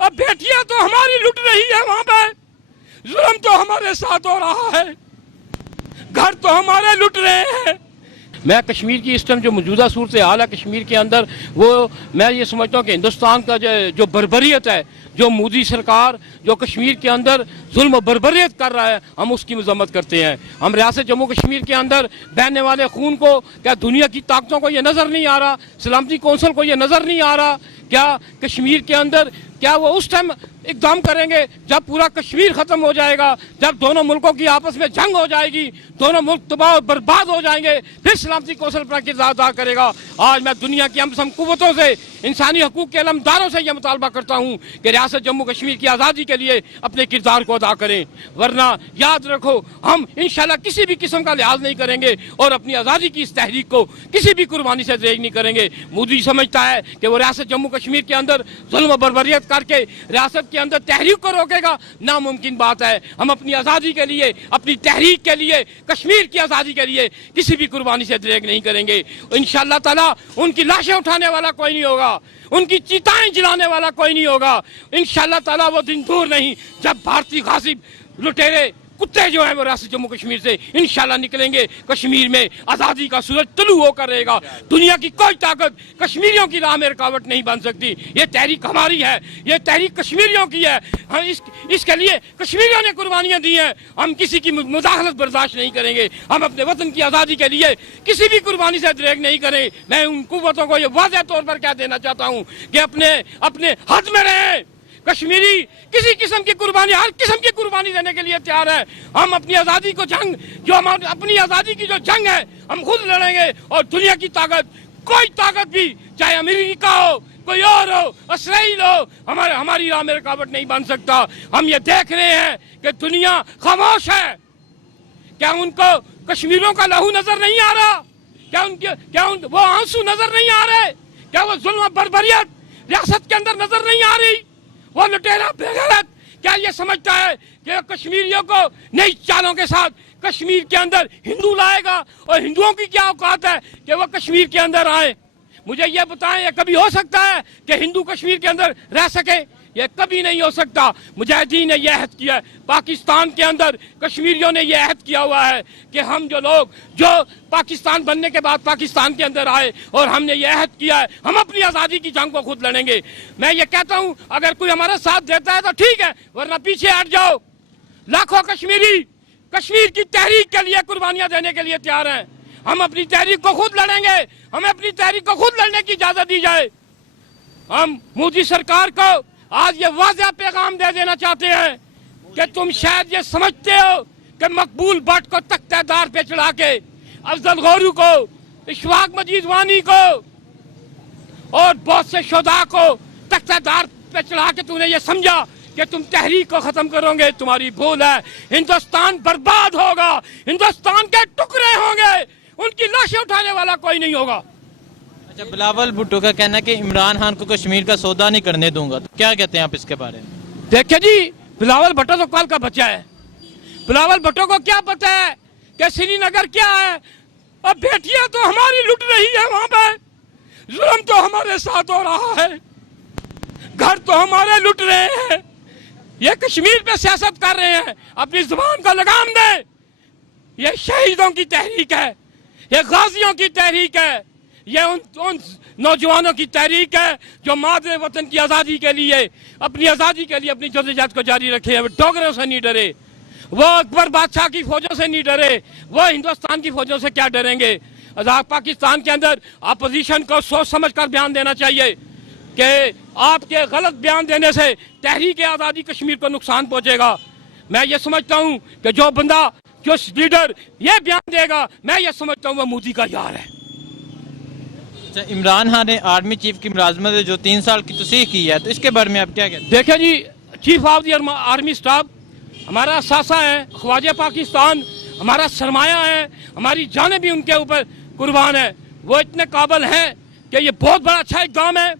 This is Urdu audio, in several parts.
اب بیٹیاں تو ہماری لٹ رہی ہے وہاں پہ، ظلم تو ہمارے ساتھ ہو رہا ہے، گھر تو ہمارے لٹ رہے ہیں۔ میں کشمیر کی اس ٹائم جو موجودہ صورتحال ہے کشمیر کے اندر، وہ میں یہ سمجھتا ہوں کہ ہندوستان کا جو بربریت ہے، جو مودی سرکار جو کشمیر کے اندر ظلم و بربریت کر رہا ہے، ہم اس کی مذمت کرتے ہیں۔ ہم ریاست جموں کشمیر کے اندر بہنے والے خون کو کیا دنیا کی طاقتوں کو یہ نظر نہیں آ رہا، سلامتی کونسل کو یہ نظر نہیں آ رہا؟ کیا کشمیر کے اندر کیا وہ اس ٹائم اقدام کریں گے جب پورا کشمیر ختم ہو جائے گا، جب دونوں ملکوں کی آپس میں جنگ ہو جائے گی، دونوں ملک تباہ و برباد ہو جائیں گے، پھر سلامتی کونسل پر کردار ادا کرے گا؟ آج میں دنیا کی ہم قوتوں سے، انسانی حقوق کے علمداروں سے یہ مطالبہ کرتا ہوں کہ ریاست جموں کشمیر کی آزادی کے لیے اپنے کردار کو ادا کریں، ورنہ یاد رکھو ہم انشاءاللہ کسی بھی قسم کا لحاظ نہیں کریں گے اور اپنی آزادی کی اس تحریک کو کسی بھی قربانی سے دریغ نہیں کریں گے۔ مودی سمجھتا ہے کہ وہ ریاست جموں کشمیر کے اندر ظلم و بربریت کر کے ریاست کے اندر تحریک کو روکے گا، ناممکن بات ہے۔ ہم اپنی آزادی کے لیے، اپنی تحریک کے لیے، کشمیر کی آزادی کے لیے کسی بھی قربانی سے دریغ نہیں کریں گے۔ انشاءاللہ تعالی ان کی لاشیں اٹھانے والا کوئی نہیں ہوگا، ان کی چیتائیں جلانے والا کوئی نہیں ہوگا۔ انشاءاللہ تعالی وہ دن دور نہیں جب بھارتی غاصب لٹیرے کتے جو ہیں وہ ریاست جموں کشمیر سے انشاءاللہ نکلیں گے۔ کشمیر میں آزادی کا سورج طلوع ہو کر رہے گا۔ دنیا کی کوئی طاقت کشمیریوں کی راہ میں رکاوٹ نہیں بن سکتی۔ یہ تحریک ہماری ہے، یہ تحریک کشمیریوں کی ہے۔ ہم اس کے لیے کشمیریوں نے قربانیاں دی ہیں، ہم کسی کی مداخلت برداشت نہیں کریں گے۔ ہم اپنے وطن کی آزادی کے لیے کسی بھی قربانی سے دریغ نہیں کریں۔ میں ان قوتوں کو یہ واضح طور پر کہہ دینا چاہتا ہوں کہ اپنے حد میں رہیں۔ کشمیری کسی قسم کی قربانی، ہر قسم کی قربانی دینے کے لیے تیار ہے۔ ہم اپنی آزادی کو اپنی آزادی کی جو جنگ ہے ہم خود لڑیں گے، اور دنیا کی طاقت، کوئی طاقت بھی، چاہے امریکہ ہو، کوئی اور ہو، اسرائیل ہو، ہماری راہ میں رکاوٹ نہیں بن سکتا۔ ہم یہ دیکھ رہے ہیں کہ دنیا خاموش ہے۔ کیا ان کو کشمیریوں کا لہو نظر نہیں آ رہا؟ کیا وہ آنسو نظر نہیں آ رہے؟ کیا وہ ظلم و بربریت ریاست کے اندر نظر نہیں آ رہی؟ وہ لٹیرا بے غیرت کیا یہ سمجھتا ہے کہ کشمیریوں کو نئی چالوں کے ساتھ کشمیر کے اندر ہندو لائے گا، اور ہندوؤں کی کیا اوقات ہے کہ وہ کشمیر کے اندر آئیں؟ مجھے یہ بتائیں، یہ کبھی ہو سکتا ہے کہ ہندو کشمیر کے اندر رہ سکے؟ یہ کبھی نہیں ہو سکتا۔ مجاہدین نے یہ عہد کیا ہے، پاکستان کے اندر کشمیریوں نے یہ عہد کیا ہوا ہے کہ ہم جو پاکستان بننے کے بعد پاکستان کے اندر آئے، اور ہم نے یہ عہد کیا ہے ہم اپنی آزادی کی جنگ کو خود لڑیں گے۔ میں یہ کہتا ہوں اگر کوئی ہمارا ساتھ دیتا ہے تو ٹھیک ہے، ورنہ پیچھے ہٹ جاؤ۔ لاکھوں کشمیری کشمیر کی تحریک کے لیے قربانیاں دینے کے لیے تیار ہیں۔ ہم اپنی تحریک کو خود لڑیں گے، ہمیں اپنی تحریک کو خود لڑنے کی اجازت دی جائے۔ ہم مودی سرکار کو آج یہ واضح پیغام دے دینا چاہتے ہیں کہ تم شاید یہ سمجھتے ہو کہ مقبول بٹ کو تختہ دار پہ چڑھا کے، افضل غورو کو، اشفاق مجید وانی کو اور بہت سے شہداء کو تختہ دار پہ چڑھا کے تم نے یہ سمجھا کہ تم تحریک کو ختم کرو گے، تمہاری بھول ہے۔ ہندوستان برباد ہوگا، ہندوستان کے ٹکڑے ہوں گے، ان کی لاشیں اٹھانے والا کوئی نہیں ہوگا۔ اچھا، بلاول بھٹو کا کہنا ہے کہ عمران خان کو کشمیر کا سودا نہیں کرنے دوں گا، تو کیا کہتے ہیں آپ اس کے بارے میں؟ دیکھیں جی، بلاول بھٹو تو کل کا بچہ ہے۔ بلاول بھٹو کو کیا پتہ ہے کہ سری نگر کیا ہے؟ اب بیٹیاں تو ہماری لٹ رہی ہے وہاں پہ، ظلم تو ہمارے ساتھ ہو رہا ہے، گھر تو ہمارے لٹ رہے ہیں۔ یہ کشمیر پہ سیاست کر رہے ہیں، اپنی زبان کو لگام دیں۔ یہ شہیدوں کی تحریک ہے، یہ غازیوں کی تحریک ہے، یہ ان نوجوانوں کی تحریک ہے جو مادر وطن کی آزادی کے لیے، اپنی آزادی کے لیے اپنی جدوجہد کو جاری رکھے ہیں۔ وہ ڈوگروں سے نہیں ڈرے، وہ اکبر بادشاہ کی فوجوں سے نہیں ڈرے، وہ ہندوستان کی فوجوں سے کیا ڈریں گے؟ پاکستان کے اندر اپوزیشن کو سوچ سمجھ کر بیان دینا چاہیے کہ آپ کے غلط بیان دینے سے تحریک آزادی کشمیر کو نقصان پہنچے گا۔ میں یہ سمجھتا ہوں کہ جو بندہ، جو لیڈر یہ بیان دے گا، میں یہ سمجھتا ہوں وہ مودی کا یار ہے۔ اچھا، عمران خان نے آرمی چیف کی ملازمت جو 3 سال کی توسیع کی ہے، تو اس کے بارے میں آپ کیا کہتے ہیں؟ دیکھیں جی، chief of the army staff ہمارا اثاثہ ہے، خواجہ پاکستان ہمارا سرمایہ ہے، ہماری جانیں بھی ان کے اوپر قربان ہے۔ وہ اتنے قابل ہیں کہ یہ بہت بڑا اچھا اقدام ہے،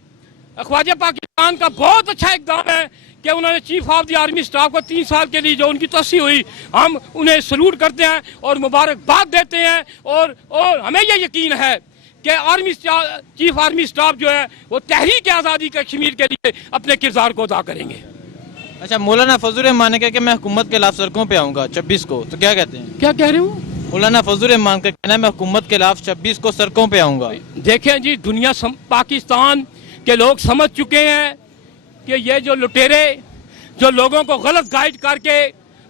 خواجہ پاکستان کا بہت اچھا اقدام ہے کہ انہوں نے chief of the army staff کو 3 سال کے لیے جو ان کی توسیع ہوئی، ہم انہیں سلوٹ کرتے ہیں اور مبارکباد دیتے ہیں، اور ہمیں یہ یقین ہے کہ چیف آرمی اسٹاف جو ہے وہ تحریک آزادی کشمیر کے لیے اپنے کردار کو ادا کریں گے. اچھا مولانا فضل الرحمان نے کہا کہ میں حکومت کے خلاف سڑکوں پہ آؤں گا 26 کو, تو کیا کہتے ہیں؟ کیا کہہ رہے ہوں؟ مولانا فضل الرحمان کا کہنا ہے میں حکومت کے خلاف 26 کو سڑکوں پہ آؤں گا. دیکھیں جی, دنیا پاکستان کے لوگ سمجھ چکے ہیں کہ یہ جو لٹیرے جو لوگوں کو غلط گائیڈ کر کے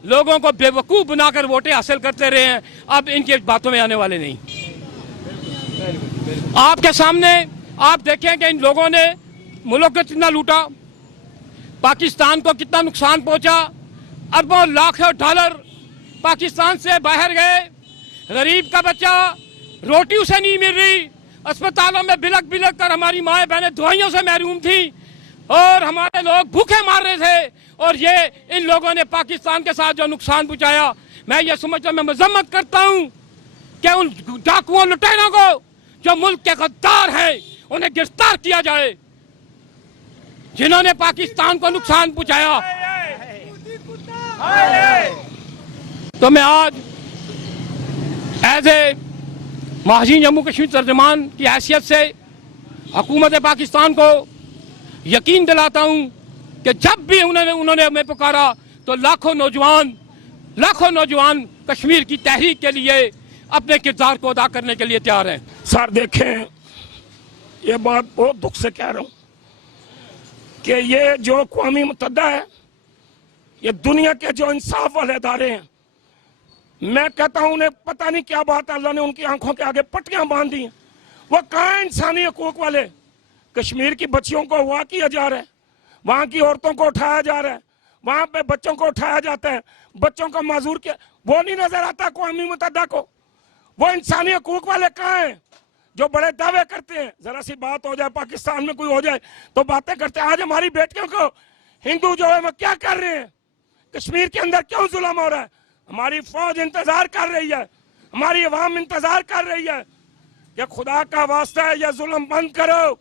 لوگوں کو بے وقوف بنا کر ووٹیں حاصل کرتے رہے ہیں, اب ان کی باتوں میں آنے والے نہیں. آپ کے سامنے آپ دیکھیں کہ ان لوگوں نے ملک کو کتنا لوٹا, پاکستان کو کتنا نقصان پہنچا, اربوں لاکھوں ڈالر پاکستان سے باہر گئے. غریب کا بچہ روٹی اسے نہیں مل رہی, اسپتالوں میں بلک بلک کر ہماری مائیں بہنیں دوائیوں سے محروم تھیں اور ہمارے لوگ بھوکے مار رہے تھے. اور یہ ان لوگوں نے پاکستان کے ساتھ جو نقصان پہنچایا, میں یہ سمجھتا میں مذمت کرتا ہوں کہ ان ڈاکوؤں لٹیروں کو جو ملک کے غدار ہیں انہیں گرفتار کیا جائے, جنہوں نے پاکستان کو نقصان پہنچایا. تو میں آج ایز اے مہاجرین جموں کشمیر ترجمان کی حیثیت سے حکومت پاکستان کو یقین دلاتا ہوں کہ جب بھی انہوں نے ہمیں پکارا تو لاکھوں نوجوان کشمیر کی تحریک کے لیے اپنے کردار کو ادا کرنے کے لیے تیار ہیں. سر دیکھیں, یہ بات بہت دکھ سے کہہ رہا ہوں کہ یہ جو اقوام متحدہ ہے, یہ دنیا کے جو انصاف والے ادارے ہیں, میں کہتا ہوں انہیں پتہ نہیں کیا بات ہے, اللہ نے ان کی آنکھوں کے آگے پٹیاں باندھ دی ہیں. وہ کہاں ہیں انسانی حقوق والے؟ کشمیر کی بچیوں کو اغوا کیا جا رہا ہے, وہاں کی عورتوں کو اٹھایا جا رہا ہے, وہاں پہ بچوں کو اٹھایا جاتا ہے, بچوں کو معذور کیا, وہ نہیں نظر آتا اقوام متحدہ کو. وہ انسانی حقوق والے کہاں ہیں جو بڑے دعوے کرتے ہیں؟ ذرا سی بات ہو جائے, پاکستان میں کوئی ہو جائے تو باتیں کرتے ہیں. آج ہماری بیٹیوں کو ہندو جو ہے وہ کیا کر رہے ہیں؟ کشمیر کے اندر کیوں ظلم ہو رہا ہے؟ ہماری فوج انتظار کر رہی ہے, ہماری عوام انتظار کر رہی ہے کہ خدا کا واسطہ ہے یہ ظلم بند کرو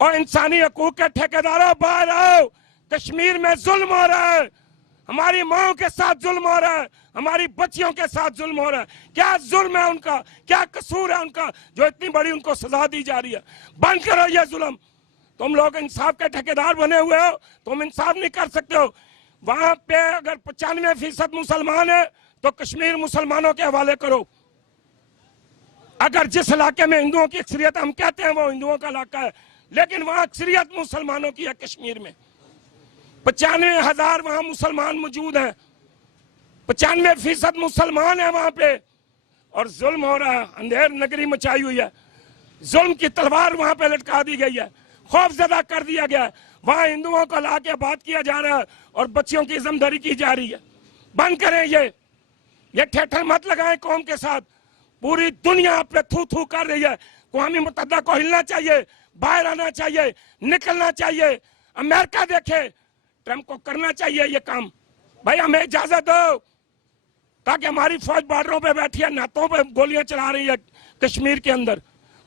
اور انسانی حقوق کے ٹھیکیداروں باہر آؤ. کشمیر میں ظلم ہو رہا ہے, ہماری ماؤں کے ساتھ ظلم ہو رہا ہے, ہماری بچیوں کے ساتھ ظلم ہو رہا ہے. کیا ظلم ہے ان کا, کیا قصور ہے ان کا جو اتنی بڑی ان کو سزا دی جا رہی ہے؟ بند کرو یہ ظلم. تم لوگ انصاف کے ٹھیکیدار بنے ہوئے ہو, تم انصاف نہیں کر سکتے ہو. وہاں پہ اگر 95% مسلمان ہیں تو کشمیر مسلمانوں کے حوالے کرو. اگر جس علاقے میں ہندوؤں کی اکثریت, ہم کہتے ہیں وہ ہندوؤں کا علاقہ ہے, لیکن وہاں اکثریت مسلمانوں کی ہے. کشمیر میں 95,000 وہاں مسلمان موجود ہیں, 95% مسلمان ہیں وہاں پہ, اور ظلم ہو رہا ہے. اندھیر نگری مچائی ہوئی ہے, ظلم کی تلوار وہاں پہ لٹکا دی گئی ہے, خوف زدہ کر دیا گیا ہے. وہاں ہندوؤں کو لا کے بات کیا جا رہا ہے اور بچیوں کی عزمداری کی جا رہی ہے. بند کریں یہ ٹھٹھر مت لگائیں قوم کے ساتھ. پوری دنیا آپ پہ تھو تھو کر رہی ہے. اقوام متحدہ کو ہلنا چاہیے, باہر آنا چاہیے, نکلنا چاہیے. امریکہ دیکھے, ٹرمپ کو کرنا چاہیے یہ کام. بھائی ہمیں اجازت دو تاکہ ہماری فوج بارڈروں پہ بیٹھی ہے, ناتوں پہ گولیاں چلا رہی ہے. کشمیر کے اندر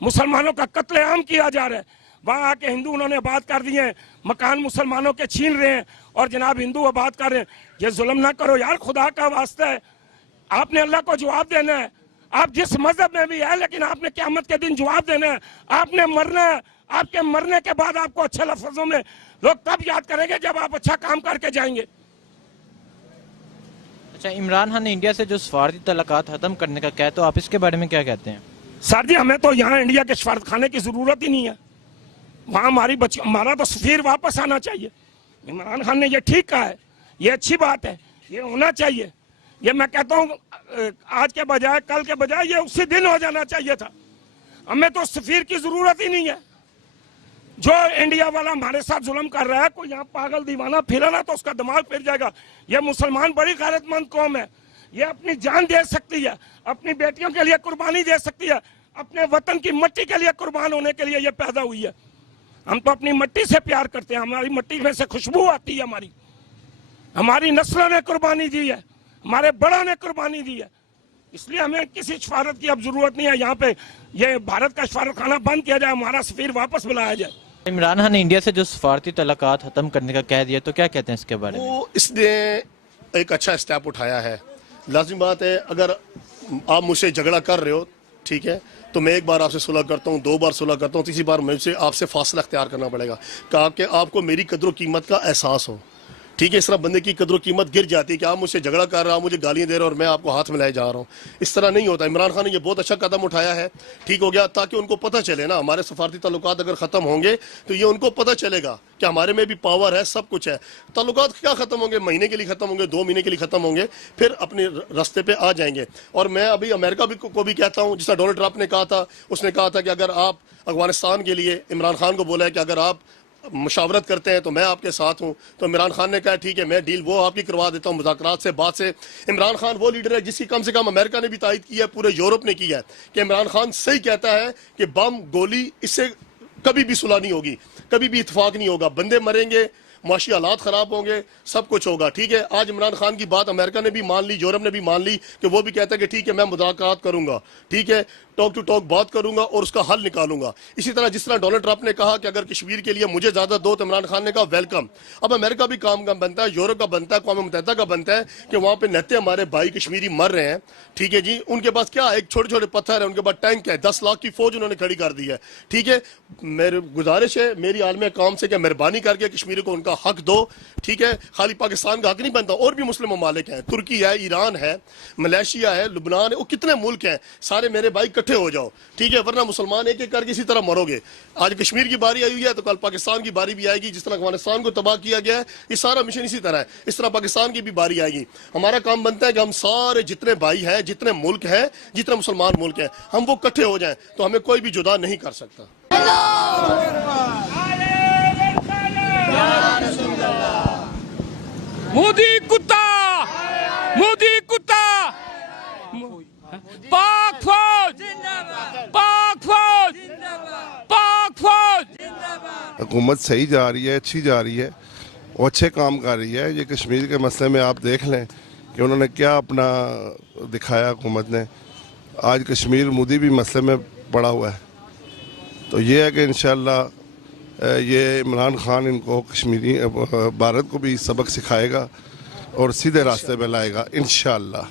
مسلمانوں کا قتل عام کیا جا رہا ہے. وہاں آ کے ہندو انہوں نے آباد کر دیے ہیں, مکان مسلمانوں کے چھین رہے ہیں اور جناب ہندو آباد کر رہے ہیں. یہ ظلم نہ کرو یار, خدا کا واسطہ ہے. آپ نے اللہ کو جواب دینا ہے. آپ جس مذہب میں بھی ہے, لیکن آپ نے قیامت کے دن جواب دینا ہے. آپ نے مرنا ہے. آپ کے مرنے کے بعد آپ کو اچھے لفظوں میں لوگ تب یاد کریں گے جب آپ اچھا کام کر کے جائیں گے. اچھا, عمران خان نے انڈیا سے جو سفارتی تعلقات ختم کرنے کا کہا, تو آپ اس کے بارے میں کیا کہتے ہیں؟ سر جی, ہمیں تو یہاں انڈیا کے سفارت خانے کی ضرورت ہی نہیں ہے. وہاں ہمارا تو سفیر واپس آنا چاہیے. عمران خان نے یہ ٹھیک کہا ہے, یہ اچھی بات ہے, یہ ہونا چاہیے. یہ میں کہتا ہوں آج کے بجائے, کل کے بجائے یہ اسی دن ہو جانا چاہیے تھا. ہمیں تو سفیر کی ضرورت ہی نہیں ہے. جو انڈیا والا ہمارے ساتھ ظلم کر رہا ہے, کوئی یہاں پاگل دیوانہ پھر رہا تو اس کا دماغ پھر جائے گا. یہ مسلمان بڑی غیرت مند قوم ہے. یہ اپنی جان دے سکتی ہے, اپنی بیٹیوں کے لیے قربانی دے سکتی ہے, اپنے وطن کی مٹی کے لیے قربان ہونے کے لیے یہ پیدا ہوئی ہے. ہم تو اپنی مٹی سے پیار کرتے ہیں, ہماری مٹی میں سے خوشبو آتی ہے. ہماری نسلوں نے قربانی دی ہے, ہمارے بڑوں نے قربانی دی ہے. اس لیے ہمیں کسی سفارت کی اب ضرورت نہیں ہے. یہاں پہ یہ بھارت کا سفارت خانہ بند کیا جائے, ہمارا سفیر واپس بلایا جائے. عمران خان نے انڈیا سے جو سفارتی تعلقات ختم کرنے کا کہہ دیا, تو کیا کہتے ہیں اس کے بارے میں؟ وہ اس نے ایک اچھا اسٹیپ اٹھایا ہے. لازمی بات ہے, اگر آپ مجھ سے جھگڑا کر رہے ہو ٹھیک ہے، تو میں ایک بار آپ سے صلح کرتا ہوں، 2 بار صلح کرتا ہوں، تیسری بار مجھ سے آپ سے فاصلہ اختیار کرنا پڑے گا کہ آپ کو میری قدر و قیمت کا احساس ہو، ٹھیک ہے؟ اس طرح بندے کی قدر و قیمت گر جاتی ہے کہ آپ مجھ سے جھگڑا کر رہا ہوں، مجھے گالیاں دے رہا ہوں اور میں آپ کو ہاتھ ملائے جا رہا ہوں، اس طرح نہیں ہوتا۔ عمران خان نے یہ بہت اچھا قدم اٹھایا ہے، ٹھیک ہو گیا، تاکہ ان کو پتہ چلے نا، ہمارے سفارتی تعلقات اگر ختم ہوں گے تو یہ ان کو پتہ چلے گا کہ ہمارے میں بھی پاور ہے، سب کچھ ہے۔ تعلقات کیا ختم ہوں گے؟ مہینے کے لیے ختم ہوں گے، 2 مہینے کے لیے ختم ہوں گے، پھر اپنے راستے پہ آ جائیں گے۔ اور میں ابھی امریکہ کو بھی کہتا ہوں، جس طرح ڈونلڈ ٹرمپ نے کہا تھا، اس نے کہا تھا کہ اگر آپ افغانستان کے لیے، عمران خان کو بولا ہے کہ اگر آپ مشاورت کرتے ہیں تو میں آپ کے ساتھ ہوں، تو عمران خان نے کہا ٹھیک ہے، میں ڈیل وہ آپ کی کروا دیتا ہوں مذاکرات سے، بات سے۔ عمران خان وہ لیڈر ہے جس کی کم سے کم امریکہ نے بھی تائید کی ہے، پورے یورپ نے کی ہے، کہ عمران خان صحیح کہتا ہے کہ بم گولی اس سے کبھی بھی صلح نہیں ہوگی، کبھی بھی اتفاق نہیں ہوگا، بندے مریں گے، معاشی حالات خراب ہوں گے، سب کچھ ہوگا، ٹھیک ہے؟ آج عمران خان کی بات امریکہ نے بھی مان لی، یورپ نے بھی مان لی، کہ وہ بھی کہتا ہے کہ ٹھیک ہے میں مذاکرات کروں گا، ٹھیک ہے، ٹاک ٹو ٹاک بات کروں گا اور اس کا حل نکالوں گا۔ اسی طرح جس طرح ڈونلڈ ٹرمپ نے کہا کہ اگر کشمیر کے لیے مجھے زیادہ دو، تو عمران خان نے کہا ویلکم۔ اب امریکہ بھی کام کا بنتا ہے، یورپ کا بنتا ہے، اقوام متحدہ کا بنتا ہے کہ وہاں پہ نہتے ہمارے بھائی کشمیری مر رہے ہیں، ٹھیک ہے جی، ان کے پاس کیا ہے؟ ایک چھوٹے چھوٹے پتھر ہے، ان کے پاس ٹینک ہے، 10 لاکھ کی فوج انہوں نے کھڑی کر دی ہے، ٹھیک ہے؟ میری گزارش ہے میری عالم قوم سے کہ مہربانی کر کے کشمیری کو ان کا حق دو، ٹھیک ہے؟ خالی پاکستان کا حق نہیں بنتا، اور بھی مسلم ممالک ہیں، ترکی ہے، ایران ہے، ملیشیا ہے، لبنان ہے، وہ کتنے ملک ہیں، سارے میرے بھائی اکٹھے ہو جاؤ، ٹھیک ہے؟ ورنہ مسلمان ایک ایک کر کے اسی طرح مرو گے۔ آج کشمیر کی باری آئی ہوئی ہے تو کل پاکستان کی باری بھی آئے گی، جس طرح افغانستان کو تباہ کیا گیا ہے، یہ سارا مشن اسی طرح ہے، اس طرح پاکستان کی بھی باری آئے گی۔ ہمارا کام بنتا ہے کہ ہم سارے جتنے بھائی ہیں، جتنے ملک ہیں، جتنے مسلمان ملک ہیں، ہم وہ اکٹھے ہو جائیں تو ہمیں کوئی بھی جدا نہیں کر سکتا۔ مودی کتا، مودی کتا، پاک فوج، پاک فوج، پاک فوج۔ حکومت صحیح جا رہی ہے، اچھی جا رہی ہے اور اچھے کام کر رہی ہے۔ یہ کشمیر کے مسئلے میں آپ دیکھ لیں کہ انہوں نے کیا اپنا دکھایا حکومت نے۔ آج کشمیر مودی بھی مسئلے میں پڑا ہوا ہے، تو یہ ہے کہ انشاءاللہ یہ عمران خان ان کو کشمیری بھارت کو بھی سبق سکھائے گا اور سیدھے راستے پہ لائے گا انشاءاللہ۔